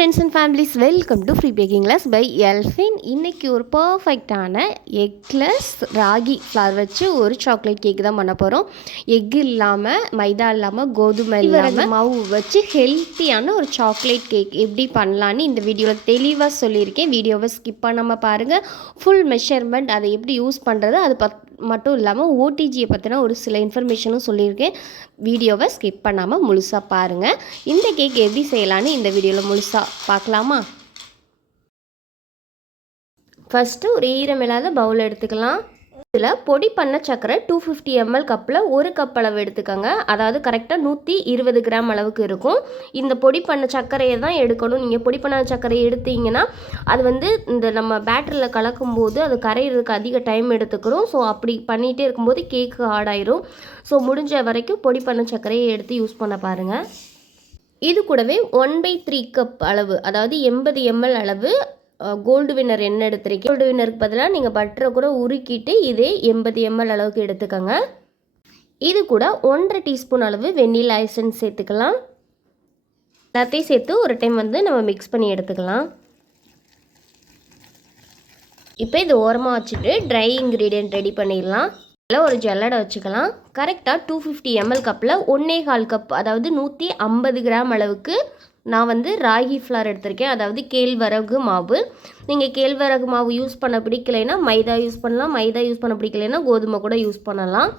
Friends and families welcome to free baking class by Elfin இன்னைக்கு ஒரு பர்ஃபெக்டான eggless ragi flower வச்சு ஒரு சாக்லேட் கேக் தான் பண்ண போகிறோம் எக் இல்லாமல் மைதா இல்லாமல் கோதுமை இல்லாமல் மாவு வச்சு ஹெல்த்தியான ஒரு சாக்லேட் கேக் எப்படி பண்ணலான்னு இந்த வீடியோவில் தெளிவாக சொல்லியிருக்கேன். வீடியோவை ஸ்கிப் பண்ணாமல் பாருங்கள் ஃபுல் மெஷர்மெண்ட் அதை எப்படி யூஸ் பண்ணுறது அது பத் மட்டும் இல்லாமல் ஓடிஜியை பற்றின ஒரு சில இன்ஃபர்மேஷனும் சொல்லியிருக்கேன். வீடியோவை ஸ்கிப் பண்ணாமல் முழுசாக பாருங்கள் இந்த கேக் எப்படி செய்யலான்னு இந்த வீடியோவில் முழுசாக பார்க்கலாமா? ஃபஸ்ட்டு ஒரு ஈரமில்லாத பவுல் எடுத்துக்கலாம். இதில் பொடி பண்ண சர்க்கரை டூ ஃபிஃப்டி எம்எல் கப்பில் ஒரு கப் அளவு எடுத்துக்கோங்க. அதாவது கரெக்டாக நூற்றி இருபது கிராம் அளவுக்கு இருக்கும். இந்த பொடி பண்ண சர்க்கரையை தான் எடுக்கணும். நீங்கள் பொடி பண்ண சர்க்கரையை எடுத்தீங்கன்னா அது வந்து இந்த நம்ம பேட்டரியில் கலக்கும்போது அது கரையிறதுக்கு அதிக டைம் எடுத்துக்கிறோம் ஸோ அப்படி பண்ணிகிட்டே இருக்கும்போது கேக்கு ஆடாயிரும் ஸோ முடிஞ்ச வரைக்கும் பொடி பண்ண சர்க்கரையை எடுத்து யூஸ் பண்ண பாருங்கள் இது கூடவே ஒன் பை த்ரீ கப் அளவு அதாவது எண்பது எம்எல் அளவு கோல்டு வின்னர் என்ன எடுத்துருக்கீங்க? கோல்டு வின்னருக்கு பதிலாக நீங்கள் பட்டரை கூட உருக்கிட்டு இதே எண்பது எம்எல் அளவுக்கு எடுத்துக்கோங்க. இது கூட ஒன்றரை டீஸ்பூன் அளவு வெண்ணிலா எசன்ஸ் சேர்த்துக்கலாம். எல்லாத்தையும் சேர்த்து ஒரு டைம் வந்து நம்ம மிக்ஸ் பண்ணி எடுத்துக்கலாம். இப்போ இது ஓரமாக வச்சுட்டு ட்ரை இன்க்ரீடியன்ட் ரெடி பண்ணிடலாம். இதில் ஒரு ஜல்லடை வச்சுக்கலாம். கரெக்டாக டூ ஃபிஃப்டி எம்எல் கப்பில் ஒன்றே கால் கப் அதாவது நூற்றி ஐம்பது கிராம் அளவுக்கு நான் வந்து ராகி ஃப்ளார் எடுத்திருக்கேன். அதாவது கேழ்வரகு மாவு. நீங்கள் கேழ்வரகு மாவு யூஸ் பண்ண பிடிக்கலைன்னா மைதா யூஸ் பண்ணலாம். மைதா யூஸ் பண்ண பிடிக்கலைன்னா கோதுமை கூட யூஸ் பண்ணலாம்.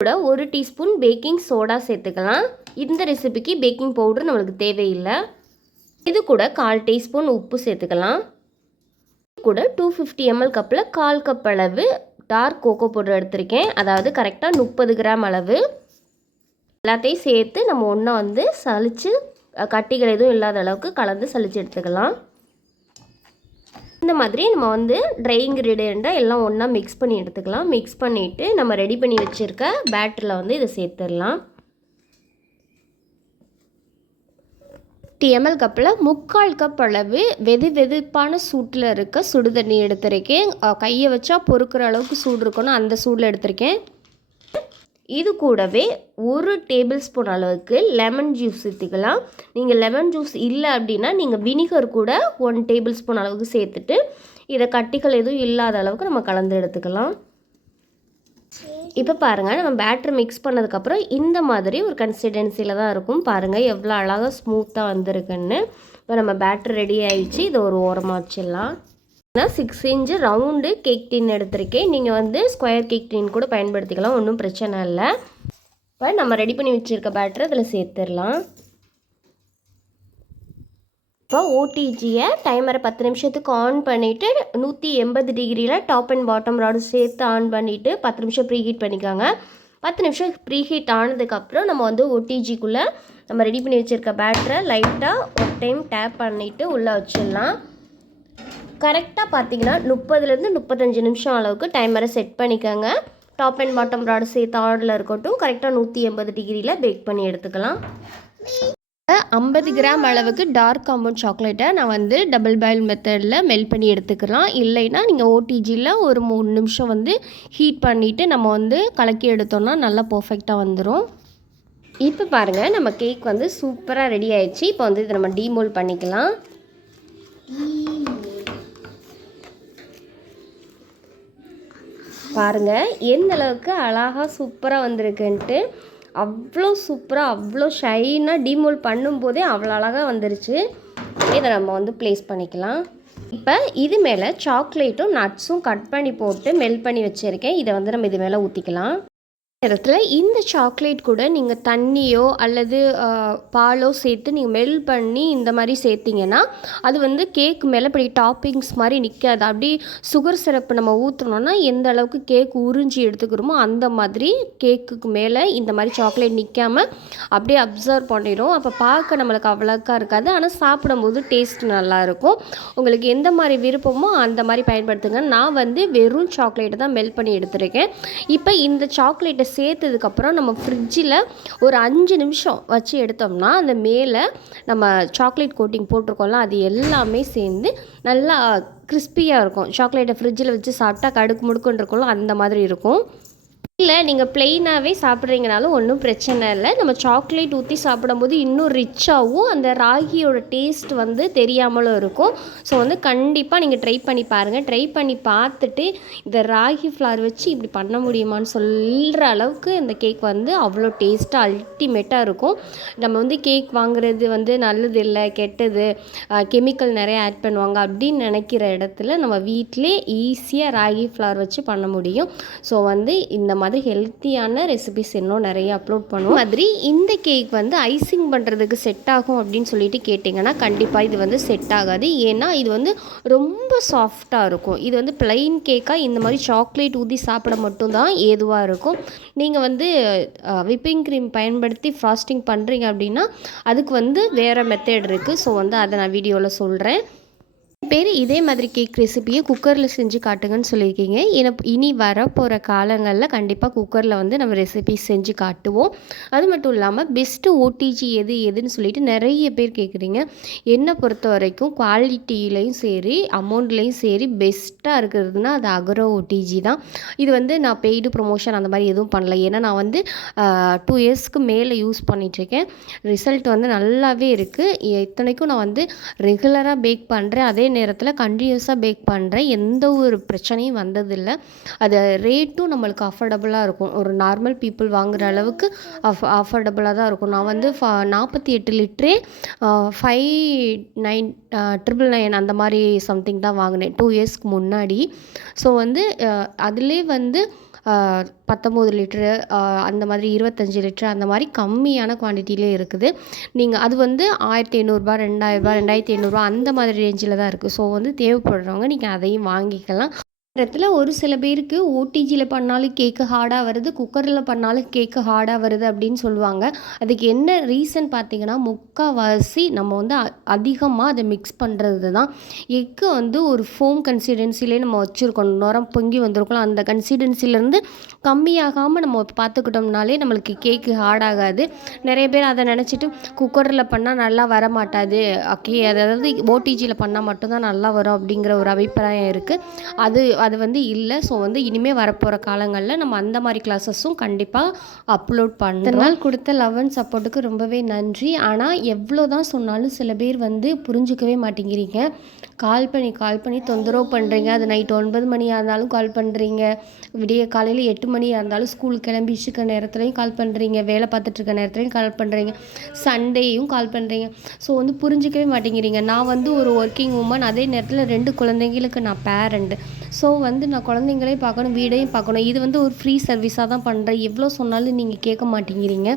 கூட ஒரு டீஸ்பூன் பேக்கிங் சோடா சேர்த்துக்கலாம். இந்த ரெசிபிக்கு பேக்கிங் பவுடர் நம்மளுக்கு தேவையில்லை. இது கூட கால் டீஸ்பூன் உப்பு சேர்த்துக்கலாம். கூட டூ ஃபிஃப்டி எம்எல் கப்பில் கால் கப் அளவு டார்க் கோகோ பவுடர் எடுத்திருக்கேன். அதாவது கரெக்டாக முப்பது கிராம் அளவு. எல்லாத்தையும் சேர்த்து நம்ம ஒன்றா வந்து சளிச்சு கட்டிகள் எதுவும் இல்லாத அளவுக்கு கலந்து சளிச்சு எடுத்துக்கலாம். இந்த மாதிரி நம்ம வந்து ட்ரை இன்க்ரீடியண்ட்டை எல்லாம் ஒன்றா மிக்ஸ் பண்ணி எடுத்துக்கலாம். மிக்ஸ் பண்ணிவிட்டு நம்ம ரெடி பண்ணி வச்சுருக்க பேட்டரில் வந்து இதை சேர்த்துடலாம். எம்எல் கப்பில் முக்கால் கப் அளவு வெது வெதுப்பான சூட்டில் இருக்க சுடு தண்ணி எடுத்திருக்கேன். கையை வச்சா பொறுக்கிற அளவுக்கு சூடு இருக்கணும். அந்த சூடில் எடுத்திருக்கேன். இது கூடவே ஒரு டேபிள் ஸ்பூன் அளவுக்கு லெமன் ஜூஸ் சேர்த்துக்கலாம். நீங்கள் லெமன் ஜூஸ் இல்லை அப்படின்னா நீங்கள் வினிகர் கூட ஒன் டேபிள் ஸ்பூன் அளவுக்கு சேர்த்துட்டு இதை கட்டிகள் எதுவும் இல்லாத அளவுக்கு நம்ம கலந்து எடுத்துக்கலாம். இப்போ பாருங்கள் நம்ம பேட்டர் மிக்ஸ் பண்ணதுக்கப்புறம் இந்த மாதிரி ஒரு கன்சிஸ்டன்சியில் தான் இருக்கும். பாருங்கள் எவ்வளோ அழகாக ஸ்மூத்தாக வந்திருக்குன்னு. இப்போ நம்ம பேட்ரு ரெடி ஆயிடுச்சு. இதை ஒரு ஓரமாக வச்சிடலாம். நான் six inch round cake tin எடுத்திருக்கேன். நீங்கள் வந்து ஸ்கொயர் கேக் டின் கூட பயன்படுத்திக்கலாம் ஒன்றும் பிரச்சனை இல்லை. இப்போ நம்ம ரெடி பண்ணி வச்சுருக்க பேட்டர் அதில் சேர்த்துடலாம். இப்போ ஓடிஜியை டைமரை பத்து நிமிஷத்துக்கு ஆன் பண்ணிவிட்டு நூற்றி எண்பது டிகிரியில் டாப் அண்ட் பாட்டம் ராடு சேர்த்து ஆன் பண்ணிவிட்டு பத்து நிமிஷம் ப்ரீ ஹீட் பண்ணிக்காங்க. பத்து நிமிஷம் ப்ரீ ஹீட் ஆனதுக்கப்புறம் நம்ம வந்து ஓடிஜிக்குள்ளே நம்ம ரெடி பண்ணி வச்சுருக்க பேட்டரை லைட்டாக ஒரு டைம் டேப் பண்ணிவிட்டு உள்ளே வச்சிடலாம். கரெக்டாக பார்த்தீங்கன்னா முப்பதுலேருந்து முப்பத்தஞ்சு நிமிஷம் அளவுக்கு டைமரை செட் பண்ணிக்கோங்க. டாப் அண்ட் பாட்டம் ப்ராடு சேர்த்து ஆர்டரில் இருக்கட்டும். கரெக்டாக நூற்றி எண்பது டிகிரியில் பேக் பண்ணி எடுத்துக்கலாம். ஐம்பது கிராம் அளவுக்கு டார்க் காம்பவுண்ட் சாக்லேட்டை நான் வந்து டபுள் பாயில் மெத்தடில் மெல்ட் பண்ணி எடுத்துக்கலாம். இல்லைன்னா நீங்கள் ஓடிஜியில் ஒரு மூணு நிமிஷம் வந்து ஹீட் பண்ணிவிட்டு நம்ம வந்து கலக்கி எடுத்தோம்னா நல்லா பர்ஃபெக்டாக வந்துடும் இப்போ பாருங்கள் நம்ம கேக் வந்து சூப்பராக ரெடி ஆயிடுச்சு. இப்போ வந்து இதை நம்ம டீமோல் பண்ணிக்கலாம். பாருங்கள் எந்த அளவுக்கு அழகாக சூப்பராக வந்திருக்குன்ட்டு. அவ்வளோ சூப்பராக அவ்வளோ ஷைனாக டிமோல் பண்ணும்போதே அவ்வளோ அழகாக வந்துருச்சு. இதை நம்ம வந்து ப்ளேஸ் பண்ணிக்கலாம். இப்போ இது மேலே சாக்லேட்டும் நட்ஸும் கட் பண்ணி போட்டு மெல்ட் பண்ணி வச்சுருக்கேன். இதை வந்து நம்ம இது மேலே ஊற்றிக்கலாம் நேரத்தில் இந்த சாக்லேட் கூட நீங்கள் தண்ணியோ அல்லது பாலோ சேர்த்து நீங்கள் மெல் பண்ணி இந்த மாதிரி சேர்த்திங்கன்னா அது வந்து கேக் மேலே இப்படி டாப்பிங்ஸ் மாதிரி நிற்காது அப்படி சுகர் சிரப்பு நம்ம ஊற்றுனோன்னா எந்த அளவுக்கு கேக் உறிஞ்சி எடுத்துக்கிறோமோ அந்த மாதிரி கேக்குக்கு மேலே இந்த மாதிரி சாக்லேட் நிற்காம அப்படியே அப்சர்வ் பண்ணிடும் அப்போ பார்க்க நம்மளுக்கு அவ்வளோக்கா இருக்காது. ஆனால் சாப்பிடும்போது டேஸ்ட் நல்லாயிருக்கும் உங்களுக்கு எந்த மாதிரி விருப்பமோ அந்த மாதிரி பயன்படுத்துங்க. நான் வந்து வெறும் சாக்லேட்டை தான் மெல்ட் பண்ணி எடுத்துருக்கேன். இப்போ இந்த சாக்லேட்டை சேர்த்ததுக்கப்புறம் நம்ம ஃப்ரிட்ஜில் ஒரு அஞ்சு நிமிஷம் வச்சு எடுத்தோம்னா அந்த மேலே நம்ம சாக்லேட் கோட்டிங் போட்டிருக்கோம்ல அது எல்லாமே சேர்ந்து நல்லா கிறிஸ்பியாக இருக்கும். சாக்லேட்டை ஃப்ரிட்ஜில் வச்சு சாப்பிட்டா கடுக்கு முடுக்குன்னு இருக்கும்ல அந்த மாதிரி இருக்கும். இல்லை நீங்கள் பிளெயினாகவே சாப்பிட்றீங்கனாலும் ஒன்றும் பிரச்சனை இல்லை. நம்ம சாக்லேட் ஊற்றி சாப்பிடும்போது இன்னும் ரிச்சாகவும் அந்த ராகியோட டேஸ்ட் வந்து தெரியாமலும் இருக்கும். ஸோ வந்து கண்டிப்பாக நீங்கள் ட்ரை பண்ணி பாருங்கள் ட்ரை பண்ணி பார்த்துட்டு இந்த ராகி ஃப்ளார் வச்சு இப்படி பண்ண முடியுமான்னு சொல்கிற அளவுக்கு இந்த கேக் வந்து அவ்வளோ டேஸ்ட்டாக அல்டிமேட்டாக இருக்கும். நம்ம வந்து கேக் வாங்குறது வந்து நல்லது இல்லை கெட்டது கெமிக்கல் நிறைய ஆட் பண்ணுவாங்க அப்படின்னு நினைக்கிற இடத்துல நம்ம வீட்டிலே ஈஸியாக ராகி ஃப்ளார் வச்சு பண்ண முடியும். ஸோ வந்து இந்த மாதிரி மாதிரி ஹெல்த்தியான ரெசிபிஸ் இன்னும் நிறைய அப்லோட் பண்ணுவோம். மாதிரி இந்த கேக் வந்து ஐசிங் பண்ணுறதுக்கு செட் ஆகும் அப்படின்னு சொல்லிட்டு கேட்டிங்கன்னா கண்டிப்பாக இது வந்து செட் ஆகாது. ஏன்னா இது வந்து ரொம்ப சாஃப்டாக இருக்கும். இது வந்து பிளைன் கேக்காக இந்த மாதிரி சாக்லேட் ஊற்றி சாப்பிட மட்டும்தான் ஏதுவாக இருக்கும். நீங்கள் வந்து விப்பிங் க்ரீம் பயன்படுத்தி ஃப்ராஸ்டிங் பண்ணுறீங்க அப்படின்னா அதுக்கு வந்து வேறு மெத்தட் இருக்குது ஸோ வந்து அதை நான் வீடியோவில் சொல்கிறேன் பேர் இதே மாதிரி கேக் ரெசிபியை குக்கரில் செஞ்சு காட்டுங்கன்னு சொல்லியிருக்கீங்க. ஏன்னா இனி வரப்போகிற காலங்களில் கண்டிப்பாக குக்கரில் வந்து நம்ம ரெசிபி செஞ்சு காட்டுவோம். அது மட்டும் இல்லாமல் பெஸ்ட்டு ஓடிஜி எது எதுன்னு சொல்லிட்டு நிறைய பேர் கேட்குறீங்க என்னை பொறுத்த வரைக்கும் குவாலிட்டியிலையும் சரி அமௌண்ட்லேயும் சரி பெஸ்ட்டாக இருக்கிறதுனா அது அகரோ ஓடிஜி தான். இது வந்து நான் பெய்டு ப்ரொமோஷன் அந்த மாதிரி எதுவும் பண்ணல. ஏன்னா நான் வந்து டூ இயர்ஸ்க்கு மேலே யூஸ் பண்ணிகிட்ருக்கேன் ரிசல்ட் வந்து நல்லாவே இருக்குது இத்தனைக்கும் நான் வந்து ரெகுலராக பேக் பண்ணுறேன் அதே நேரத்தில் கண்டினியூஸாக பேக் பண்ணுறேன் எந்த ஒரு பிரச்சனையும் வந்ததில்லை. அது ரேட்டும் நம்மளுக்கு அஃபோர்டபுளாக இருக்கும். ஒரு நார்மல் பீப்புள் வாங்குகிற அளவுக்கு அஃப் அஃபோர்டபுளாக தான் இருக்கும். நான் வந்து ஃப நாற்பத்தி எட்டு லிட்ரே ஃபைவ் நைன் ட்ரிபிள் நைன் அந்த மாதிரி சம்திங் தான் வாங்கினேன். டூ இயர்ஸ்க்கு முன்னாடி. ஸோ வந்து அதிலே வந்து பத்தொம்போது லிட்ரு அந்த மாதிரி இருபத்தஞ்சி லிட்ரு அந்த மாதிரி கம்மியான குவான்டிட்டிலே இருக்குது. நீங்கள் அது வந்து ஆயிரத்தி ஐநூறுரூபா ரெண்டாயிரரூபா ரெண்டாயிரத்தி ஐநூறுரூவா அந்த மாதிரி ரேஞ்சில் தான் இருக்குது ஸோ வந்து தேவைப்படுறவங்க நீங்கள் அதையும் வாங்கிக்கலாம். இடத்துல ஒரு சில பேருக்கு ஓடிஜியில் பண்ணாலும் கேக்கு ஹார்டாக வருது குக்கரில் பண்ணாலும் கேக்கு ஹார்டாக வருது அப்படின்னு சொல்லுவாங்க. அதுக்கு என்ன ரீசன் பார்த்தீங்கன்னா முக்கால்வாசி நம்ம வந்து அதிகமாக அதை மிக்ஸ் பண்ணுறது தான் எக்கு வந்து ஒரு ஃபோம் கன்சிடென்சிலே நம்ம வச்சுருக்கோம் நுரம் பொங்கி வந்திருக்கலாம் அந்த கன்சிடென்சிலேருந்து கம்மியாகாமல் நம்ம பார்த்துக்கிட்டோம்னாலே நம்மளுக்கு கேக்கு ஹார்டாகாது நிறைய பேர் அதை நினச்சிட்டு குக்கரில் பண்ணால் நல்லா வர மாட்டாது ஓகே அதாவது ஓடிஜியில் பண்ணால் மட்டும்தான் நல்லா வரும் அப்படிங்கிற ஒரு அபிப்பிராயம் இருக்குது அது அது வந்து இல்லை. ஸோ வந்து இனிமேல் வரப்போகிற காலங்களில் நம்ம அந்த மாதிரி கிளாஸஸும் கண்டிப்பாக அப்லோட் பண்ணுறோம் நாள் கொடுத்த லவ் அண்ட் சப்போர்ட்டுக்கு ரொம்பவே நன்றி. ஆனால் எவ்வளோ தான் சொன்னாலும் சில பேர் வந்து புரிஞ்சுக்கவே மாட்டேங்கிறீங்க. கால் பண்ணி கால் பண்ணி தொந்தரவு பண்ணுறீங்க அது நைட் ஒன்பது மணியாக இருந்தாலும் கால் பண்ணுறீங்க விடிய காலையில் எட்டு மணியாக இருந்தாலும் ஸ்கூல் கிளம்பிட்டு இருக்க நேரத்துலையும் கால் பண்ணுறீங்க வேலை பார்த்துட்டு இருக்க நேரத்துலையும் கால் பண்ணுறீங்க சண்டேயும் கால் பண்ணுறீங்க ஸோ வந்து புரிஞ்சிக்கவே மாட்டேங்கிறீங்க. நான் வந்து ஒரு ஒர்க்கிங் உமன் அதே நேரத்தில் ரெண்டு குழந்தைங்களுக்கு நான் பேரண்ட்டு ஸோ வந்து நான் குழந்தைங்களையும் பார்க்கணும் வீடையும் பார்க்கணும். இது வந்து ஒரு ஃப்ரீ சர்வீஸாக தான் பண்ணுறேன் எவ்வளோ சொன்னாலும் நீங்கள் கேட்க மாட்டேங்கிறீங்க.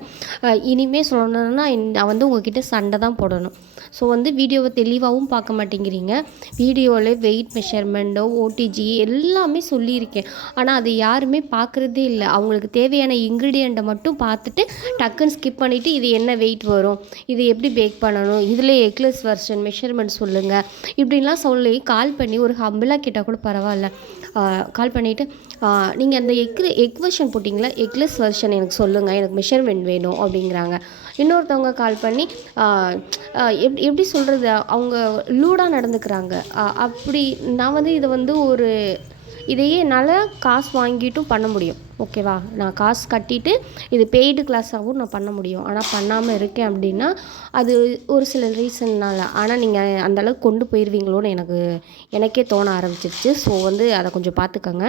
இனிமேல் சொல்லணுன்னா நான் வந்து உங்ககிட்ட சண்டை தான் போடணும். ஸோ வந்து வீடியோவை தெளிவாகவும் பார்க்க மாட்டேங்கிறீங்க. வீடியோவில் வெயிட் மெஷர்மெண்ட்டோ ஓடிஜி எல்லாமே சொல்லியிருக்கேன். ஆனால் அது யாருமே பார்க்குறதே இல்லை. அவங்களுக்கு தேவையான இன்க்ரீடியண்ட்டை மட்டும் பார்த்துட்டு டக்குன்னு ஸ்கிப் பண்ணிவிட்டு இது என்ன வெயிட் வரும்? இது எப்படி பேக் பண்ணணும்? இதில் எக்லஸ் வெர்ஷன் மெஷர்மெண்ட் சொல்லுங்கள் இப்படின்லாம் சொல்லி கால் பண்ணி ஒரு ஹம்பிளாக கேட்டால் கூட பரவாயில்ல. கால் பண்ணிவிட்டு நீங்கள் அந்த எக் எக் வெர்ஷன் போட்டிங்களா? எக்லெஸ் வெர்ஷன் எனக்கு சொல்லுங்கள் எனக்கு மெஷர்மெண்ட் வேணும் அப்படிங்கிறாங்க. இன்னொருத்தவங்க கால் பண்ணி எப் எப்படி சொல்கிறது அவங்க லூடாக நடந்துக்கிறாங்க. அப்படி நான் வந்து இதை வந்து ஒரு இதையே என்னால் காசு வாங்கிட்டும் பண்ண முடியும். ஓகேவா நான் காசு கட்டிட்டு இது பெய்டு கிளாஸாகவும் நான் பண்ண முடியும். ஆனால் பண்ணாமல் இருக்கேன் அப்படின்னா அது ஒரு சில ரீசன்னால் ஆனால் நீங்கள் அந்தளவுக்கு கொண்டு போயிடுவீங்களோன்னு எனக்கு எனக்கே தோண ஆரம்பிச்சிருச்சு. ஸோ வந்து அதை கொஞ்சம் பார்த்துக்கோங்க.